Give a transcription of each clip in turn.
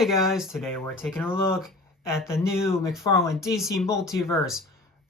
Hey guys, today we're taking a look at the new McFarlane DC Multiverse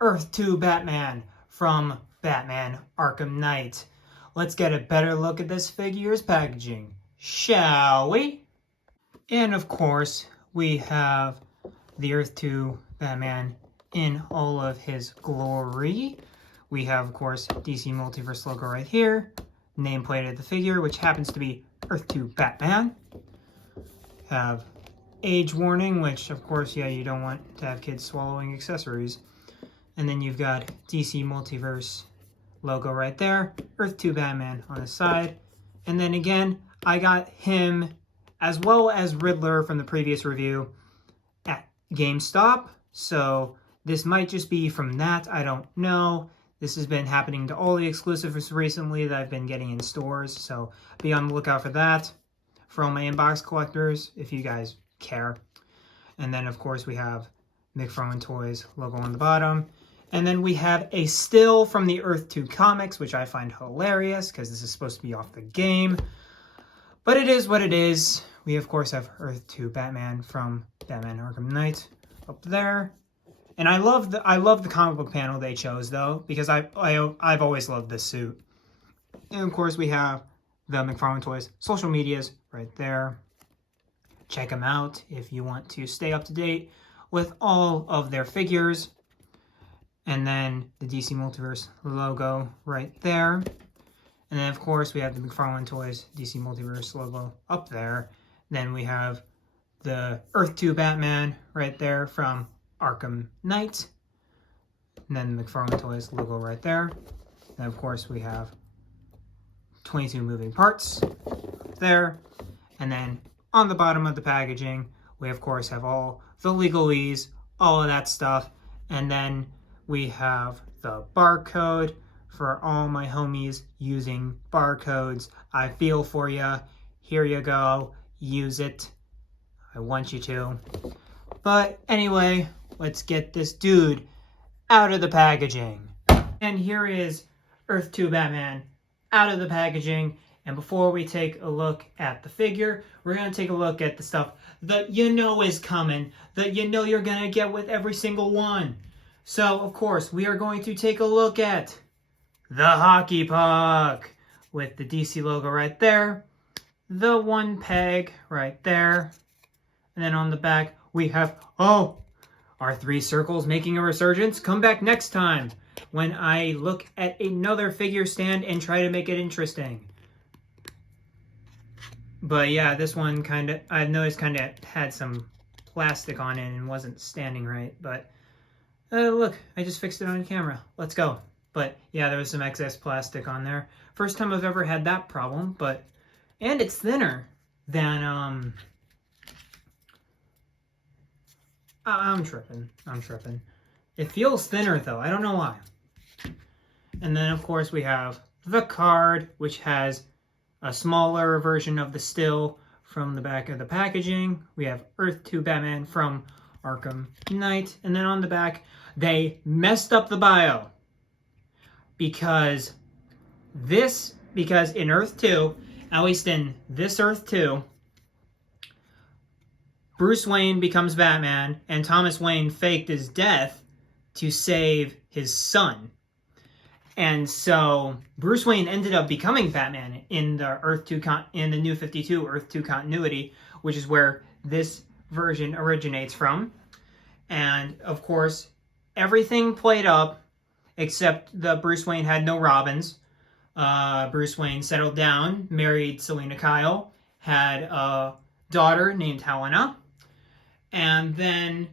Earth 2 Batman from Batman Arkham Knight. Let's get a better look at this figure's packaging, shall we? And of course, we have the Earth 2 Batman in all of his glory. We have, of course, DC Multiverse logo right here, nameplate of the figure, which happens to be Earth 2 Batman. Have age warning, which of course, yeah, you don't want to have kids swallowing accessories. And then you've got DC Multiverse logo right there, Earth 2 Batman on the side. And then again, I got him as well as Riddler from the previous review at GameStop. So this might just be from that, I don't know. This has been happening to all the exclusives recently that I've been getting in stores, so be on the lookout for that. For all my inbox collectors, if you guys care. And then, of course, we have McFarlane Toys logo on the bottom. And then we have a still from the Earth 2 comics, which I find hilarious because this is supposed to be off the game. But it is what it is. We, of course, have Earth 2 Batman from Batman Arkham Knight up there. And I love the comic book panel they chose, though, because I've always loved this suit. And, of course, we have the McFarlane Toys social medias right there. Check them out if you want to stay up to date with all of their figures. And then the DC Multiverse logo right there. And then, of course, we have the McFarlane Toys DC Multiverse logo up there. Then we have the Earth 2 Batman right there from Arkham Knight. And then the McFarlane Toys logo right there. And, of course, we have 22 moving parts there. And then on the bottom of the packaging, we of course have all the legalese, all of that stuff. And then we have the barcode for all my homies using barcodes. I feel for ya. Here you go. Use it. I want you to. But anyway, let's get this dude out of the packaging. And here is Earth 2 Batman out of the packaging. And before we take a look at the figure, we're going to take a look at the stuff that you know is coming, that you know you're going to get with every single one. So, of course, we are going to take a look at the hockey puck with the DC logo right there, the one peg right there, and then on the back we have, our three circles making a resurgence. Come back next time when I look at another figure stand and try to make it interesting. But yeah, this one I've noticed had some plastic on it and wasn't standing right. But look, I just fixed it on camera. Let's go. But yeah, there was some excess plastic on there. First time I've ever had that problem, and it's thinner than, I'm tripping. It feels thinner though, I don't know why. And then of course we have the card, which has a smaller version of the still from the back of the packaging. We have Earth 2 Batman from Arkham Knight. And then on the back, they messed up the bio. Because in Earth 2, at least in this Earth 2, Bruce Wayne becomes Batman, and Thomas Wayne faked his death to save his son. And so Bruce Wayne ended up becoming Batman in the in the New 52 Earth 2 continuity, which is where this version originates from. And of course, everything played up except the Bruce Wayne had no Robins. Bruce Wayne settled down, married Selina Kyle, had a daughter named Helena, and then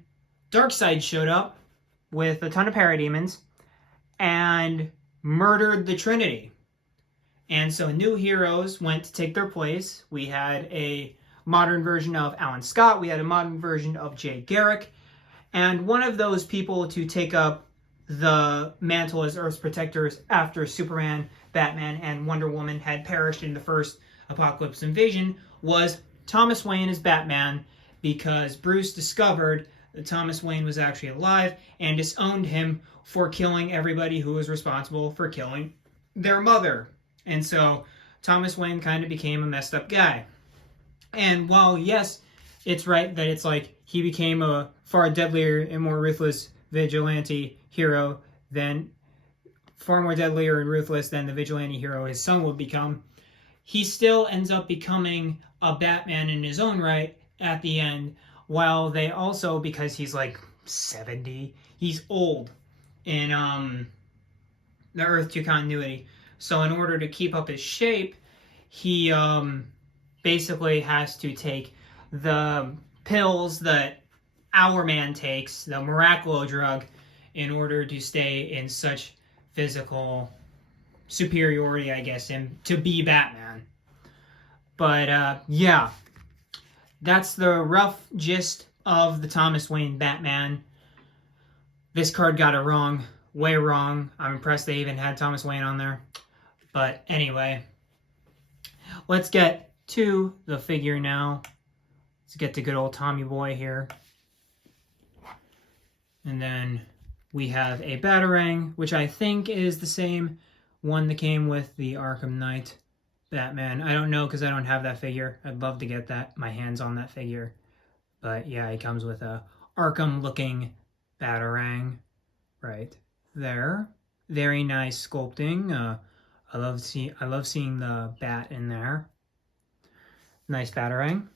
Darkseid showed up with a ton of parademons and murdered the Trinity. And so new heroes went to take their place. We had a modern version of Alan Scott. We had a modern version of Jay Garrick. And one of those people to take up the mantle as Earth's protectors after Superman, Batman, and Wonder Woman had perished in the first Apocalypse invasion was Thomas Wayne as Batman, because Bruce discovered that Thomas Wayne was actually alive and disowned him for killing everybody who was responsible for killing their mother. And so Thomas Wayne kind of became a messed up guy. And while, yes, it's right that it's like he became a far deadlier and more ruthless vigilante hero than far more deadlier and ruthless than the vigilante hero his son will become. He still ends up becoming a Batman in his own right at the end, while they also, because he's like 70, he's old in the Earth 2 continuity. So in order to keep up his shape, he basically has to take the pills that our man takes, the Miraculo drug, in order to stay in such physical superiority, I guess, and to be Batman. But yeah, that's the rough gist of the Thomas Wayne Batman. This card got it wrong, way wrong. I'm impressed they even had Thomas Wayne on there. But anyway, let's get to the figure now. Let's get to good old Tommy Boy here. And then we have a Batarang, which I think is the same one that came with the Arkham Knight Batman. I don't know because I don't have that figure. I'd love to get my hands on that figure. But yeah, it comes with a Arkham-looking Batarang right there. Very nice sculpting. I love seeing the bat in there. Nice Batarang.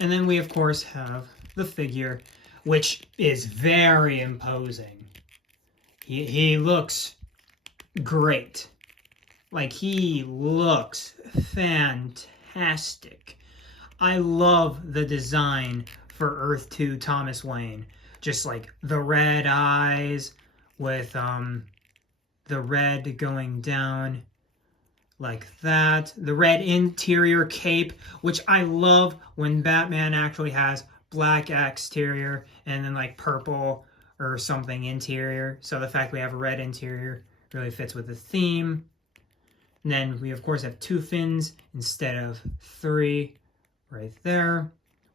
And then we, of course, have the figure, which is very imposing. He looks great. Like, he looks fantastic. I love the design for Earth 2 Thomas Wayne. Just like the red eyes with the red going down like that. The red interior cape, which I love when Batman actually has black exterior and then like purple or something interior. So the fact we have a red interior really fits with the theme. And then we of course have 2 fins instead of 3 right there.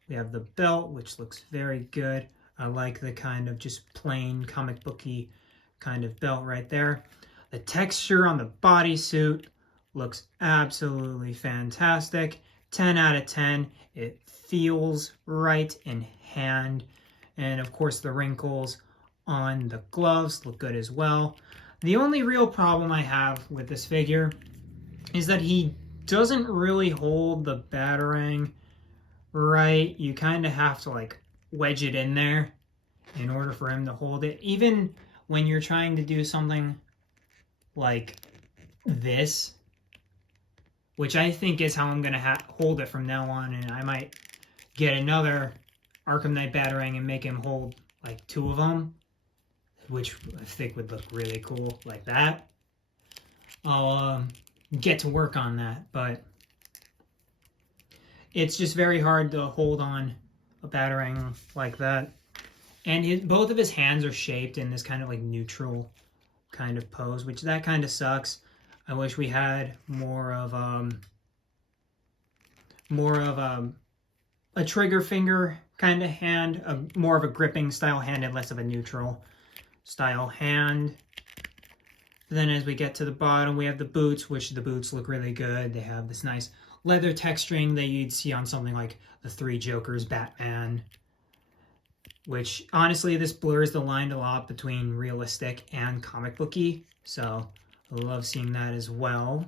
We have the belt, which looks very good. I like the kind of just plain comic booky kind of belt right there. The texture on the bodysuit looks absolutely fantastic. 10 out of 10. It feels right in hand. And of course the wrinkles on the gloves look good as well. The only real problem I have with this figure is that he doesn't really hold the Batarang right. You kind of have to like wedge it in there in order for him to hold it. Even when you're trying to do something like this, which I think is how I'm going to hold it from now on, and I might get another Arkham Knight Batarang and make him hold like 2 of them, which I think would look really cool like that. I'll get to work on that, but it's just very hard to hold on a Batarang like that. And both of his hands are shaped in this kind of like neutral kind of pose, which that kind of sucks. I wish we had more of a trigger finger kind of hand, more of a gripping style hand and less of a neutral style hand. Then as we get to the bottom, we have the boots, which the boots look really good. They have this nice leather texturing that you'd see on something like the 3 Jokers Batman, which honestly, this blurs the line a lot between realistic and comic booky. So I love seeing that as well.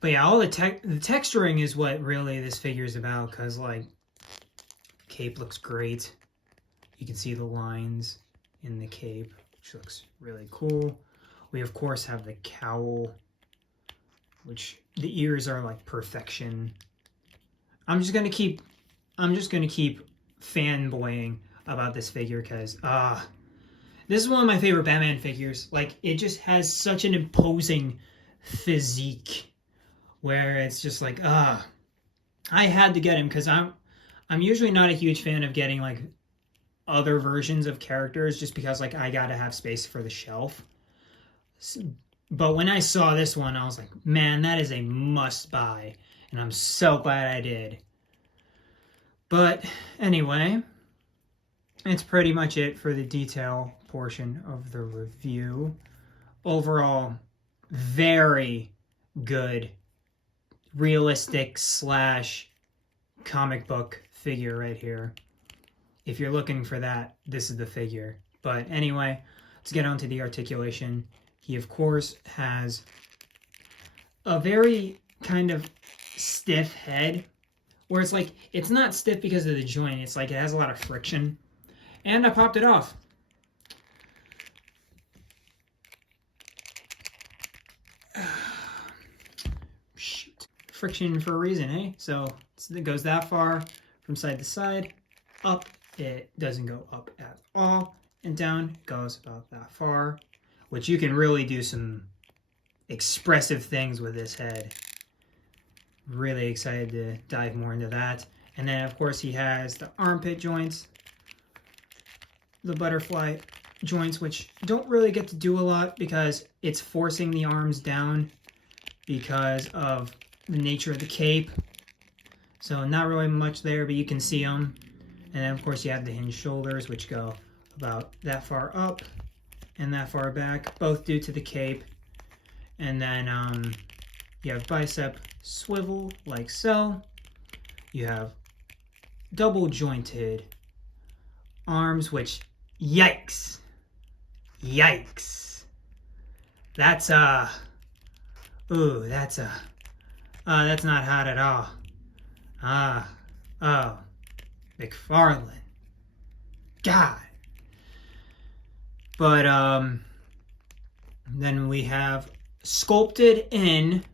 But yeah, all the texturing is what really this figure is about, because like cape looks great. You can see the lines in the cape, which looks really cool. We of course have the cowl, which the ears are like perfection. I'm just gonna keep fanboying about this figure because this is one of my favorite Batman figures. Like, it just has such an imposing physique where it's just like I had to get him because I'm usually not a huge fan of getting like other versions of characters just because like I gotta have space for the shelf. But when I saw this one, I was like, man, that is a must buy, and I'm so glad I did. But anyway, it's pretty much it for the detail portion of the review. Overall, very good, realistic / comic book figure right here. If you're looking for that, this is the figure. But anyway, let's get on to the articulation. He, of course, has a very kind of stiff head, where it's like, it's not stiff because of the joint, it's like it has a lot of friction. And I popped it off. Shoot. Friction for a reason, eh? So it goes that far from side to side. Up, it doesn't go up at all. And down, it goes about that far. Which you can really do some expressive things with this head. Really excited to dive more into that. And then, of course, he has the armpit joints, the butterfly joints, which don't really get to do a lot because it's forcing the arms down because of the nature of the cape. So not really much there, but you can see them. And then, of course, you have the hinged shoulders, which go about that far up and that far back, both due to the cape. And then you have bicep swivel, like so. You have double jointed arms, which, yikes. Yikes. That's ooh, that's not hot at all. Oh, McFarlane. God. But then we have sculpted in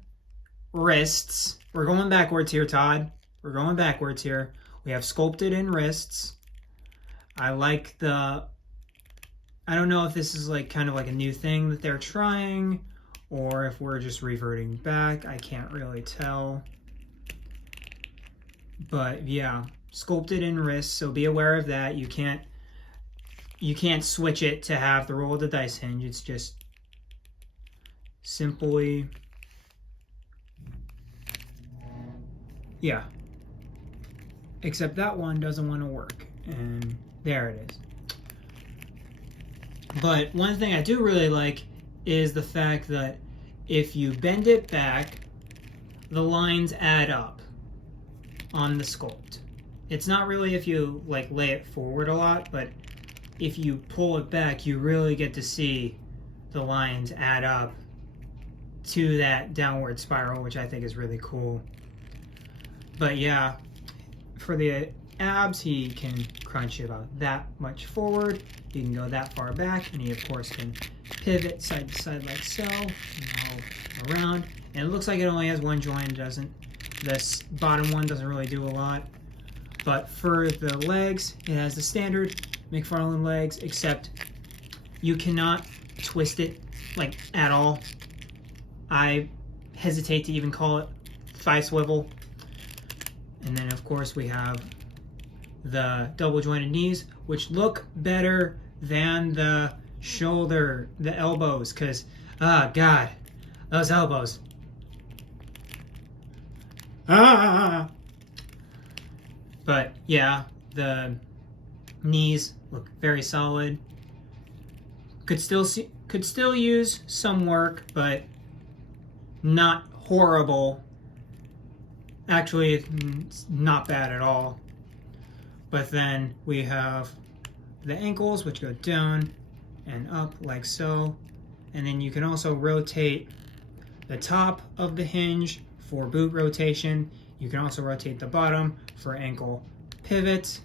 wrists. We're going backwards here, Todd. We're going backwards here. We have sculpted in wrists. I like the... I don't know if this is like kind of like a new thing that they're trying, or if we're just reverting back. I can't really tell. But yeah, sculpted in wrists, so be aware of that. You can't switch it to have the roll of the dice hinge. It's just simply, yeah. Except that one doesn't want to work, and there it is. But one thing I do really like is the fact that if you bend it back, the lines add up on the sculpt. It's not really if you like lay it forward a lot, but if you pull it back, you really get to see the lines add up to that downward spiral, which I think is really cool. But yeah, for the abs, he can crunch about that much forward. You can go that far back, and he of course can pivot side to side like so, and all around. And it looks like it only has one joint. It doesn't. This bottom one doesn't really do a lot. But for the legs, it has the standard McFarlane legs, except you cannot twist it like at all. I hesitate to even call it thigh swivel. And then of course we have the double jointed knees, which look better than the shoulder, the elbows, because God, those elbows. But yeah, the knees look very solid. Could still use some work, but not horrible. Actually, it's not bad at all. But then we have the ankles, which go down and up like so. And then you can also rotate the top of the hinge for boot rotation. You can also rotate the bottom for ankle pivot.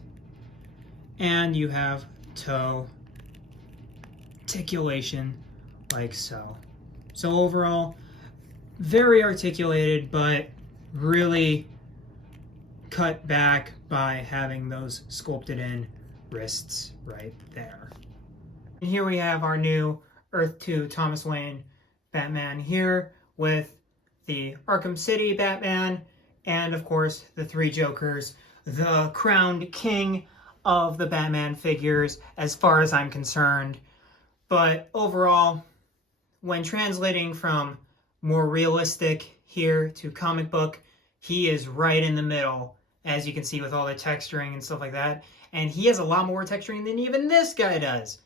And you have toe articulation like so. So overall, very articulated, but really cut back by having those sculpted in wrists right there. And here we have our new Earth 2 Thomas Wayne Batman here with the Arkham City Batman and of course the three Jokers, the crowned king of the Batman figures as far as I'm concerned. But overall, when translating from more realistic here to comic book, he is right in the middle, as you can see with all the texturing and stuff like that. And he has a lot more texturing than even this guy does.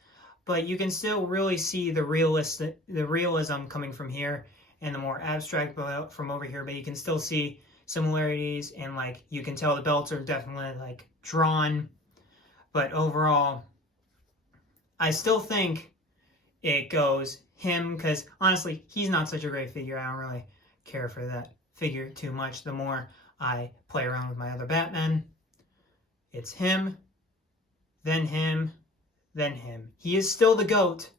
But you can still really see the realism coming from here and the more abstract from over here. But you can still see similarities, and like you can tell the belts are definitely like drawn, but overall I still think it goes him, because honestly he's not such a great figure. I don't really care for that figure too much. The more I play around with my other Batman, it's him, then him, then him. He is still the GOAT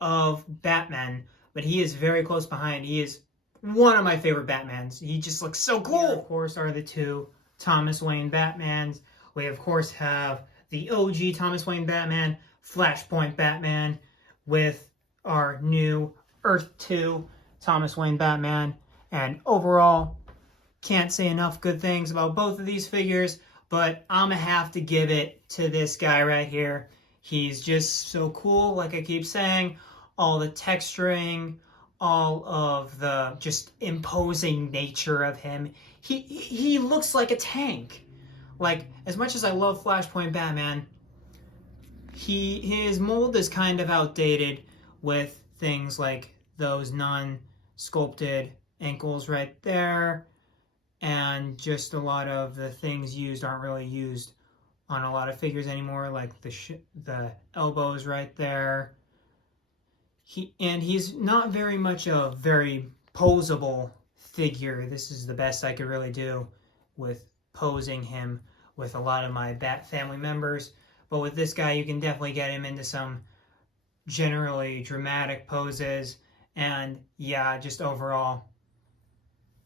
of Batman, but he is very close behind. He is one of my favorite Batmans. He just looks so cool. Here, of course, are the two Thomas Wayne Batmans. We, of course, have the OG Thomas Wayne Batman, Flashpoint Batman, with our new Earth 2 Thomas Wayne Batman. And overall, can't say enough good things about both of these figures, but I'm gonna have to give it to this guy right here. He's just so cool, like I keep saying. All the texturing, all of the just imposing nature of him. He looks like a tank. Like, as much as I love Flashpoint Batman, his mold is kind of outdated with things like those non-sculpted ankles right there, and just a lot of the things used aren't really used on a lot of figures anymore, like the elbows right there. He's not very much a very posable figure. This is the best I could really do with posing him with a lot of my Bat family members. But with this guy, you can definitely get him into some generally dramatic poses. And yeah, just overall,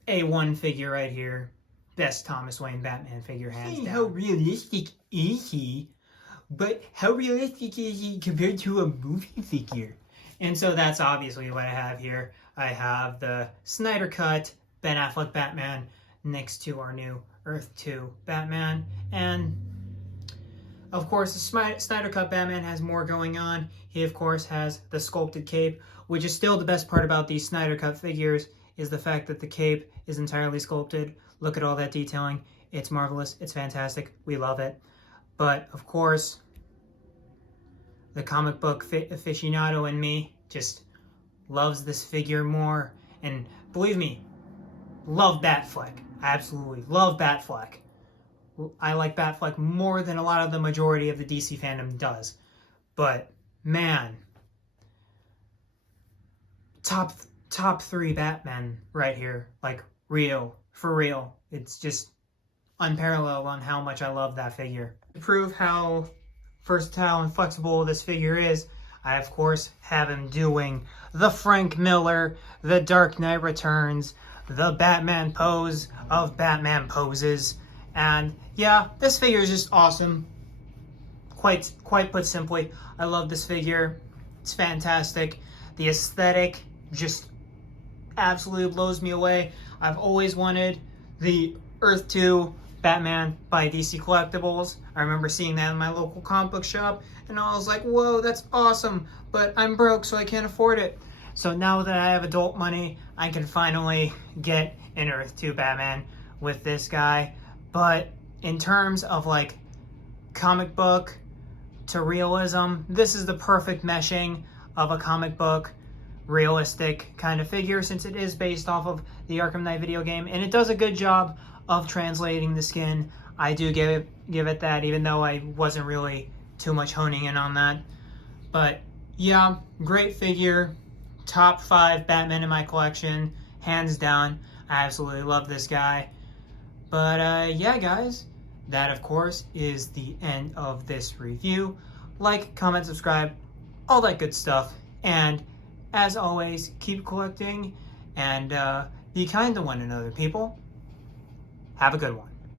A1 figure right here. Best Thomas Wayne Batman figure, hands down. How realistic is he? But how realistic is he compared to a movie figure? And so that's obviously what I have here. I have the Snyder Cut Ben Affleck Batman next to our new Earth 2 Batman. And of course, the Snyder Cut Batman has more going on. He, of course, has the sculpted cape, which is still the best part about these Snyder Cut figures, is the fact that the cape is entirely sculpted. Look at all that detailing. It's marvelous. It's fantastic. We love it. But, of course, the comic book aficionado in me just loves this figure more. And believe me, love Batfleck. I absolutely love Batfleck. I like Batfleck more than a lot of the majority of the DC fandom does. But, man, top 3 Batman right here. Like, real. For real. It's just unparalleled on how much I love that figure. To prove how versatile and flexible this figure is, I, of course, have him doing the Frank Miller, the Dark Knight Returns, the Batman pose of Batman poses. And yeah, this figure is just awesome. Quite put simply, I love this figure. It's fantastic. The aesthetic just absolutely blows me away. I've always wanted the Earth 2 Batman by DC Collectibles. I remember seeing that in my local comic book shop, and I was like, whoa, that's awesome, but I'm broke, so I can't afford it. So now that I have adult money, I can finally get an Earth 2 Batman with this guy. But in terms of like comic book to realism, this is the perfect meshing of a comic book realistic kind of figure, since it is based off of the Arkham Knight video game, and it does a good job of translating the skin. I do give it that, even though I wasn't really too much honing in on that. But yeah, great figure. Top 5 Batman in my collection, hands down. I absolutely love this guy. But yeah, guys, that of course is the end of this review. Like, comment, subscribe, all that good stuff. And as always, keep collecting and be kind to one another, people. Have a good one.